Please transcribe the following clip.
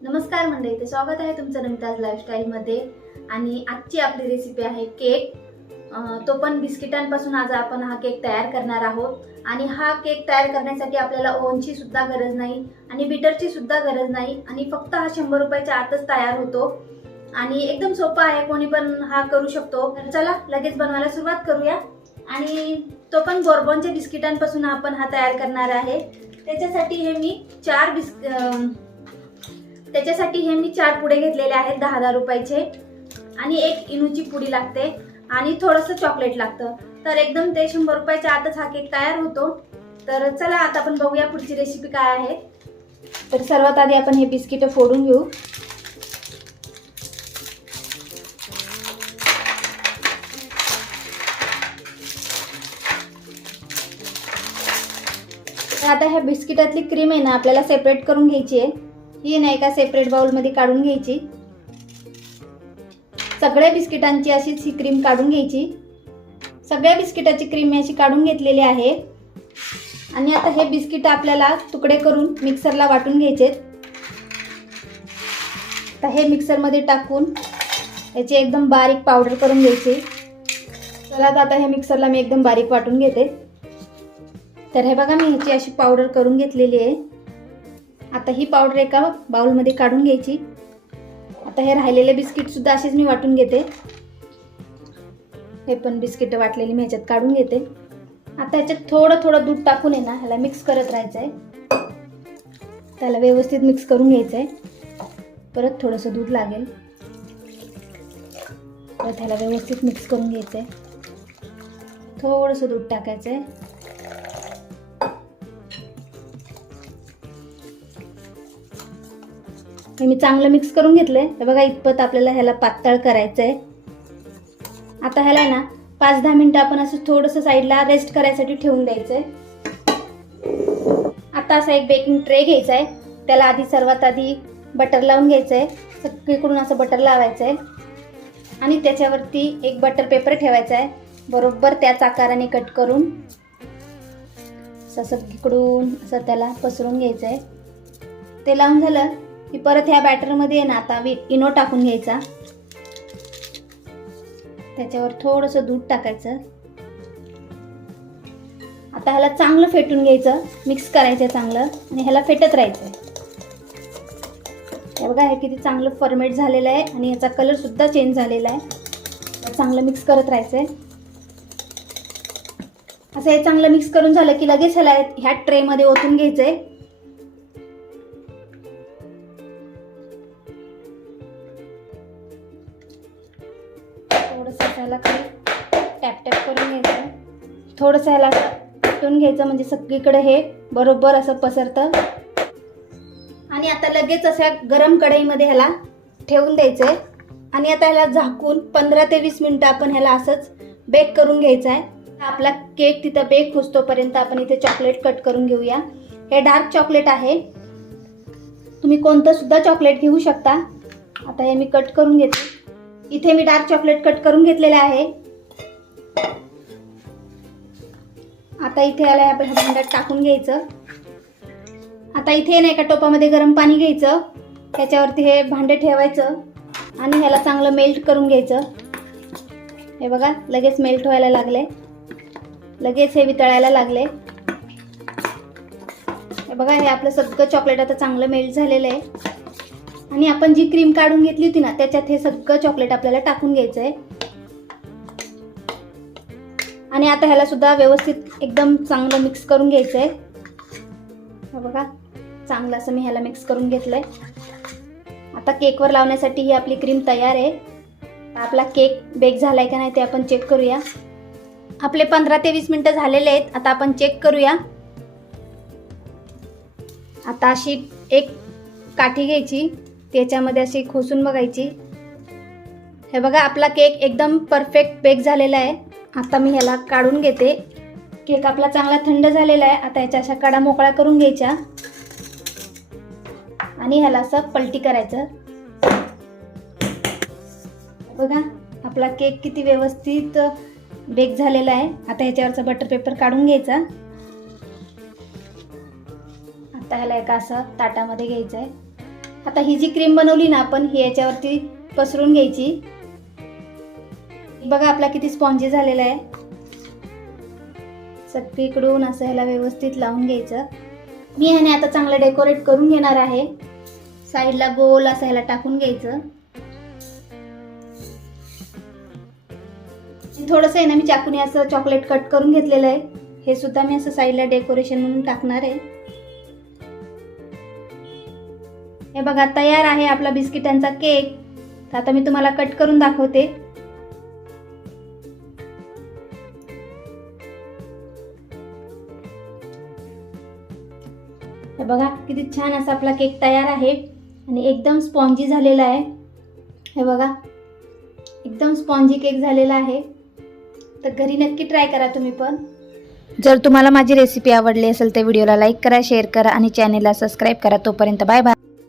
नमस्कार मंडळी तर स्वागत आहे तुमचं नमिताज लाईफस्टाईलमध्ये आणि आजची आपली रेसिपी आहे केक तो पण बिस्किटांपासून आज आपण हा केक तयार करणार आहोत. आणि हा केक तयार करण्यासाठी आपल्याला ओव्हनची सुद्धा गरज नाही आणि बिटरची सुद्धा गरज नाही. आणि फक्त हा शंभर रुपयाच्या आतच तयार होतो. आणि एकदम सोपा आहे कोणी पण हा करू शकतो. तर चला लगेच बनवायला सुरुवात करूया. आणि तो पण बोर्बॉनच्या बिस्किटांपासून आपण हा तयार करणार आहे. त्याच्यासाठी हे मी चार बिस्क त्याच्यासाठी हे मी चार पुडे घेतलेले आहेत दहा दहा रुपयाचे. आणि एक इनूची पुडी लागते. आणि थोडंसं चॉकलेट लागतं. तर एकदम ते शंभर रुपयाच्या आतच हा केक तयार होतो. तर चला आता आपण बघूया पुढची रेसिपी काय आहे. तर सर्वात आधी आपण हे बिस्किटं फोडून घेऊ. तर आता ह्या बिस्किटातली क्रीम आहे ना आपल्याला सेपरेट करून घ्यायची आहे. ही नाही का सेपरेट बाउलमध्ये काढून घ्यायची? सगळ्या बिस्किटांची अशीच ही क्रीम काढून घ्यायची. सगळ्या बिस्किटाची क्रीम मी अशी काढून घेतलेली आहे. आणि आता हे बिस्किट आपल्याला तुकडे करून मिक्सरला वाटून घ्यायचे आता हे मिक्सरमध्ये टाकून याची एकदम बारीक पावडर करून घ्यायची. चला तर आता हे मिक्सरला मी एकदम बारीक वाटून घेते. तर हे बघा मी ह्याची अशी पावडर करून घेतलेली आहे. आता ही पावडर एका बाउलमध्ये काढून घ्यायची. आता हे राहिलेले बिस्किटसुद्धा असेच मी वाटून घेते. हे पण बिस्किटं वाटलेली मी ह्याच्यात काढून घेते. आता ह्याच्यात थोडं थोडं दूध टाकून आहे ना ह्याला मिक्स करत राहायचं आहे त्याला व्यवस्थित मिक्स करून घ्यायचं आहे परत थोडंसं दूध लागेल. परत ह्याला व्यवस्थित मिक्स करून घ्यायचं आहे थोडंसं दूध टाकायचं आहे हे मी चांगलं मिक्स करून घेतलं आहे बघा इतपत आपल्याला ह्याला पातळ करायचं आहे आता ह्याला आहे ना पाच दहा मिनटं आपण असं थोडंसं साईडला रेस्ट करायसाठी ठेवून द्यायचं आहे आता असा एक बेकिंग ट्रे घ्यायचा आहे त्याला आधी सर्वात आधी बटर लावून घ्यायचं आहे सगळीकडून असं बटर लावायचं आहे आणि त्याच्यावरती एक बटर पेपर ठेवायचा आहे बरोबर त्याच आकाराने कट करून. असं सगळीकडून असं त्याला पसरून घ्यायचं आहे ते लावून झालं की परत ह्या बॅटरमध्ये आहे ना आता वि इनो टाकून घ्यायचा. त्याच्यावर थोडंसं दूध टाकायचं. आता ह्याला चांगलं फेटून घ्यायचं मिक्स करायचं चांगलं आणि ह्याला फेटत राहायचं. हे बघा हे किती चांगलं फॉर्मेट झालेलं आहे आणि याचा कलरसुद्धा चेंज झालेला आहे. चांगलं मिक्स करत राहायचं आहे असं हे चांगलं मिक्स करून झालं की लगेच ह्याला ह्या ट्रेमध्ये ओतून घ्यायचं आहे थोडंसं त्याला काही टॅप टॅप करून घ्यायचं. थोडंसं ह्याला कटून घ्यायचं म्हणजे सगळीकडे हे बरोबर असं पसरतं. आणि आता लगेच अशा गरम कढईमध्ये ह्याला ठेवून द्यायचं आहे आणि आता ह्याला झाकून पंधरा ते वीस मिनटं आपण ह्याला असंच बेक करून घ्यायचं आहे. आपला केक तिथं बेक होतोपर्यंत आपण इथे चॉकलेट कट करून घेऊया. हे डार्क चॉकलेट आहे. तुम्ही कोणतंसुद्धा चॉकलेट घेऊ शकता. आता हे मी कट करून घेते. इथे मी डार्क चॉकलेट कट करून घेतलेले आहे. आता इथे याला आपण ह्या भांड्यात टाकून घ्यायचं. आता इथे नाही का टोपामध्ये गरम पाणी घ्यायचं. त्याच्यावरती हे भांडे ठेवायचं आणि ह्याला चांगलं मेल्ट करून घ्यायचं. हे बघा लगेच मेल्ट व्हायला लागले. लगेच हे वितळायला लागले. हे बघा हे आपलं सगळं चॉकलेट आता चांगलं मेल्ट झालेलं आहे. आणि आपण जी क्रीम काढून घेतली होती ना त्याच्यात हे सगळं चॉकलेट आपल्याला टाकून घ्यायचं आहे आणि आता ह्याला सुद्धा व्यवस्थित एकदम चांगलं मिक्स करून घ्यायचं आहे बघा चांगलं असं मी ह्याला मिक्स करून घेतलंय. आता केकवर लावण्यासाठी ही आपली क्रीम तयार आहे. आपला केक बेक झालाय का नाही ते आपण चेक करूया. आपले पंधरा ते वीस मिनटं झालेले आहेत आता आपण चेक करूया. आता अशी एक काठी घ्यायची. त्याच्यामध्ये अशी खोसून बघायची. हे बघा आपला केक एकदम परफेक्ट बेक झालेला आहे. आता मी ह्याला काढून घेते. केक आपला चांगला थंड झालेला आहे. आता ह्याच्या अशा कडा मोकळा करून घ्यायच्या. आणि ह्याला असं पलटी करायचं. बघा आपला केक किती व्यवस्थित बेक झालेला आहे. आता ह्याच्यावरचा बटर पेपर काढून घ्यायचा. आता ह्याला एका असं ताटामध्ये घ्यायचं आहे आता ही जी क्रीम बनवली ना आपण ही याच्यावरती पसरून घ्यायची. बघा आपला किती स्पॉन्जी झालेला आहे. सगळीकडून असं ह्याला व्यवस्थित लावून घ्यायचं. मी ह्याने आता चांगलं डेकोरेट करून घेणार आहे. साईडला गोल असं ह्याला टाकून घ्यायचं. थोडंसं आहे ना मी चाकूने असं चॉकलेट कट करून घेतलेलं आहे. हे सुद्धा मी असं साईडला डेकोरेशन म्हणून टाकणार आहे. हे बघा तयार आहे आपला बिस्किटांचा केक. तर आता मी तुम्हाला कट करून दाखवते. हे बघा किती छान असा आपला केक तयार आहे. आणि एकदम स्पॉन्जी झालेला आहे. हे बघा एकदम स्पॉन्जी केक झालेला आहे. तर घरी नक्की ट्राय करा तुम्ही पण. जर तुम्हाला माझी रेसिपी आवडली असेल तर व्हिडिओला लाईक करा शेअर करा आणि चॅनेलला सबस्क्राईब करा. तोपर्यंत बाय बाय.